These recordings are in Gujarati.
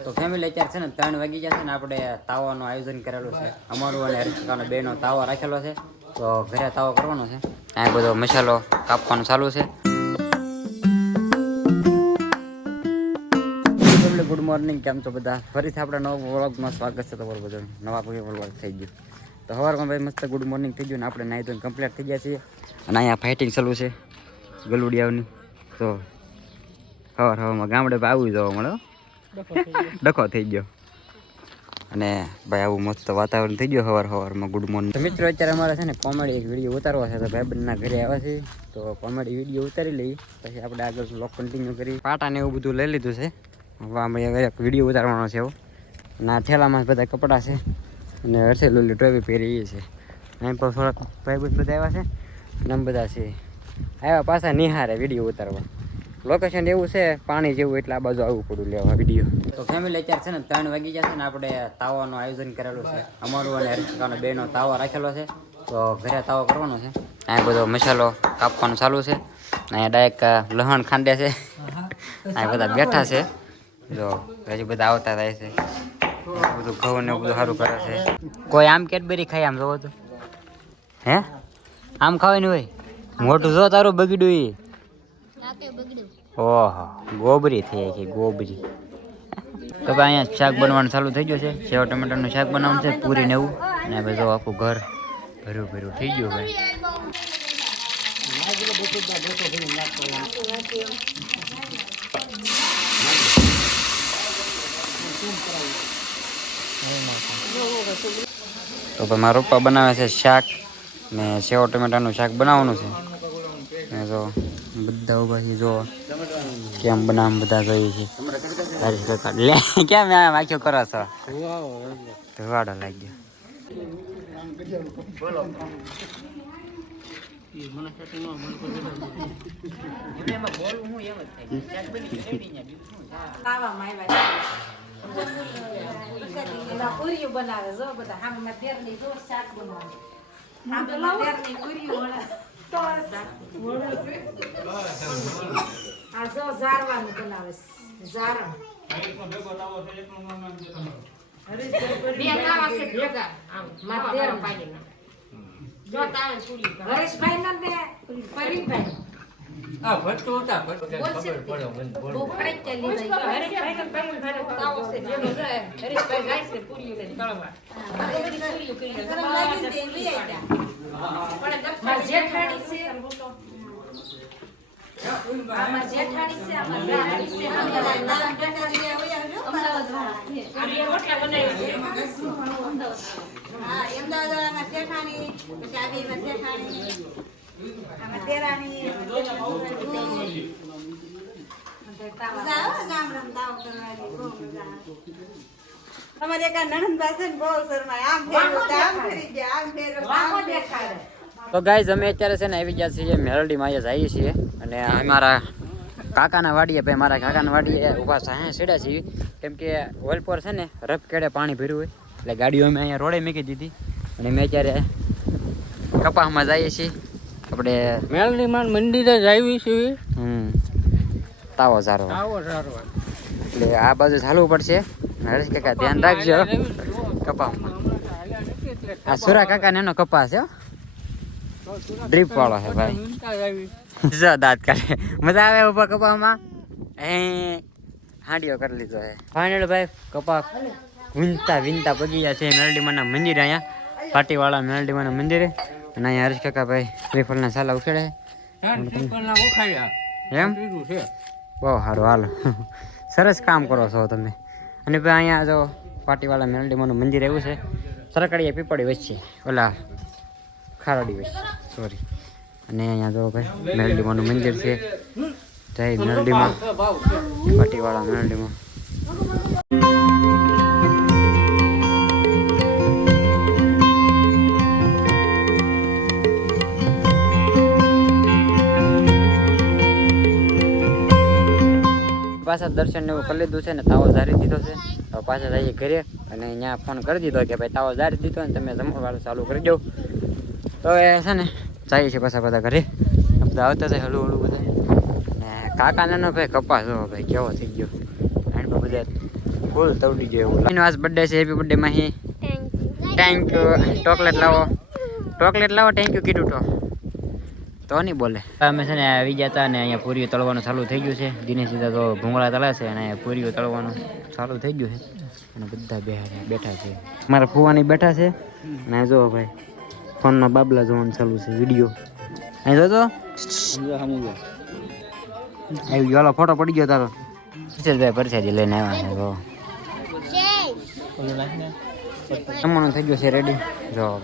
તો ફેમિલી અત્યારે છે ને 3 વાગી ગયા છે ને આપણે તાવાનું આયોજન કરેલું છે અમારું અને હરીશકાનો બેનો તાવો રાખેલો છે તો ઘરે તાવો કરવાનો છે આ બધો મસાલો કાપવાનું ચાલુ છે ગુડ મોર્નિંગ કેમ છો બધા ફરીથી આપણે નવા વ્લોગમાં સ્વાગત છે તમારું બધું નવા વ્લોગ થઈ ગયું તો સવારમાં ભાઈ મસ્ત ગુડ મોર્નિંગ થઈ ગયું ને આપણે નાહી ધોઈને કમ્પ્લીટ થઈ ગયા છીએ અને અહીંયા ફાઇટિંગ ચાલુ છે ગલુડિયાઓની તો હવામાં ગામડે આવી જવા મળે ડખો થઈ ગયો અને ભાઈ આવું મસ્ત વાતાવરણ થઈ ગયું સવારમાં ગુડ મોર્નિંગ તો મિત્રો અત્યારે અમારે છે ને કોમેડી એક વિડીયો ઉતારવા છે તો ભાઈબંધના ઘરે આવ્યા છે તો કોમેડી વિડીયો ઉતારી લઈએ પછી આપણે આગળ વ્લોગ કન્ટિન્યુ કરી પાટા ને એવું બધું લઈ લીધું છે હવે અમે એક વિડીયો ઉતારવાનો છે એવો અને આ થેલામાં બધા કપડાં છે અને હર્ષેલુલી ટોપી પહેરીએ છે અહીં પર થોડાક ભાઈબંધ બધા આવ્યા છે અને આમ બધા છે આવ્યા પાછા નિહારે વિડીયો ઉતારવા લોકેશન એવું છે પાણી જેવું એટલે આ બાજુ આવવું પડ્યું લેવા વિડીયો તો ફેમિલી અત્યારે છે ને 3 વાગી ગયા છે ને આપણે તાવાનું આયોજન કરેલું છે અમારું અને હરીશકાનો બેનો તાવો રાખેલો છે તો ઘરે તાવો કરવાનો છે અહીંયા બધો મસાલો કાપવાનું ચાલુ છે અહીંયા ડાયરેક્ટ લહણ ખાંડે છે અહીંયા બધા બેઠા છે જો હજી બધા આવતા થાય છે બધું ઘઉં ને બધું સારું કરે છે કોઈ આમ કેડબરી ખાય આમ જોવો તો હે આમ ખાવાની હોય મોટું જો તારું બગડ્યું એ ઓહો ગોબરી થઈ ગઈ ગોબરી તો ભાઈ અહીંયા શાક બનવાનું ચાલુ થઈ ગયું છે સેવ ટમેટાનું શાક બનાવવાનું છે પૂરી ને એવું ને બધું આખું ઘર ભર્યું થઈ ગયું ભાઈ તો ભાઈ મારા પપ્પા બનાવે છે શાક ને સેવ ટમેટાનું શાક બનાવવાનું છે ને જો બધા ઉભા છે જો કેમ બનાવ બધા જોઈએ છે લે કેમ વાંખ્યો કરો છો ધવાડો લાગ્યો પૂરી બનાવે જો બધા આમાં તેરની જો શાક બનાવે આમાં તેરની પૂરી વળે તો આ જો ઝારવાનું બનાવે ઝારણ બે તાવા છે ભેગા આમ માં તેર પાડી જો તાવે પૂરી હરેશભાઈ ને પરીભાઈ આ ભટ્ટો હતા ખબર પડ્યો મને બહુ ફરક ચાલી જાય હરેશભાઈ ને પરીભાઈ તાવો છે જેનો જાય હરેશભાઈ જાય છે પૂરી લઈને તળવા પૂરી કરી ગરમ લાગી દે લઈ આવ્યા પણ માં જેઠાણી છે આમાં જેઠાણી છે આમાં જેઠાણી છે આમાં નાના જેઠાણી હોય આવજો અમદાવાદ વાળા અને રોટલા બનાવી છે હા અમદાવાદના જેઠાણી પછી આવીમાં જેઠાણી આમાં તેરાણી અમારે એક નણંદ પાસે બહુ શરમાય આમ ફેરી ગયા આમ ફેરો તો ગાઈઝ અમે અત્યારે છે ને આવી ગયા છીએ મેલડીમાં અહીંયા જઈએ છીએ અને અમારા કાકાના વાડીએ ભાઈ મારા કાકાના વાડીએ ઊભા સાહે સીડા છીએ કેમ કે વલપોર છે ને રફ કેડે પાણી ભર્યું હોય એટલે ગાડીઓ અમે અહીંયા રોડે મૂકી દીધી અને અમે અત્યારે કપાસમાં જઈએ છીએ આપણે મેલડીમાં મંદિરે જ આવી છીએ તાવો સારો એટલે આ બાજુ ચાલવું પડશે હરેશ કાકા ધ્યાન રાખજો કપાસમાં આ સુરા કાકા ને એનો કપાસ છે ડ્રીપ વાળો છે ભાઈ જો દાંત કાઢે મજા આવે ઉપર કપાસમાં હાંડીઓ કરી લીધો છે ફાઇનલ ભાઈ કપાસ વિનતા પગી ગયા છે મેલડીમાના મંદિરે અહીંયા પાટીવાળા મેલડીમાના મંદિરે અને અહીંયા હરેશ કાકા ભાઈ શ્રીફળના સાલા ઉખેડે એમ બહુ સારું હાલો સરસ કામ કરો છો તમે અને ભાઈ અહીંયા જો પાટીવાળા મેલડીમાનું મંદિર એવું છે સરકારીએ પીપળી વચ્ચે ઓલા ખારોડી વચ્ચે સોરી અને અહીંયા જો ભાઈ મેલડીમાનું મંદિર છે જય મેલડીમાં પાટીવાળા મેલડીમાં પાછા દર્શન એવું કરી લીધું છે ને તાવો ધારી દીધો છે હવે પાછા જઈએ ઘરે અને અહીંયા ફોન કરી દીધો કે ભાઈ તાવો ધારી દીધો ને તમે જમણવાળું ચાલુ કરી દો તો એ છે ને જઈએ છીએ પાછા બધા ઘરે બધા આવતા થાય હળવું બધા ને કાકાને ભાઈ કપાસ જો ભાઈ કેવો થઈ ગયો એન્ડ બધા ફૂલ તવડી જેવું એનો આજ બર્થડે છે happy birthday Mahi thank you chocolate લાવો થેન્ક યુ કીધું તો નહીં બોલે અમે છે ને આવી ગયા હતા ને અહીંયા પૂરીઓ તળવાનું ચાલુ થઈ ગયું છે દિનેશ સીધા તો ભૂંગળા તળે છે અને અહીંયા પૂરીઓ તળવાનું ચાલુ થઈ ગયું છે અને બધા બેઠા છે મારા ફુવાની બેઠા છે અને જો ભાઈ ફોનમાં બાબલા જોવાનું ચાલુ છે વિડીયો અહીં જોતો આવી ગયો ફોટો પડી ગયો તારો ભાઈ પરસાદી લઈને આવ્યા છે જમવાનું થઈ ગયું છે રેડી જો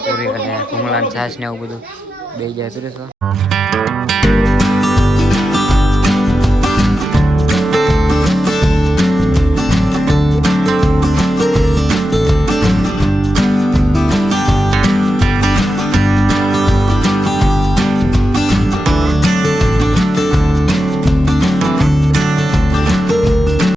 પૂરી અને ભૂંગળા છાશ ને એવું બધું બે જાય પીરસો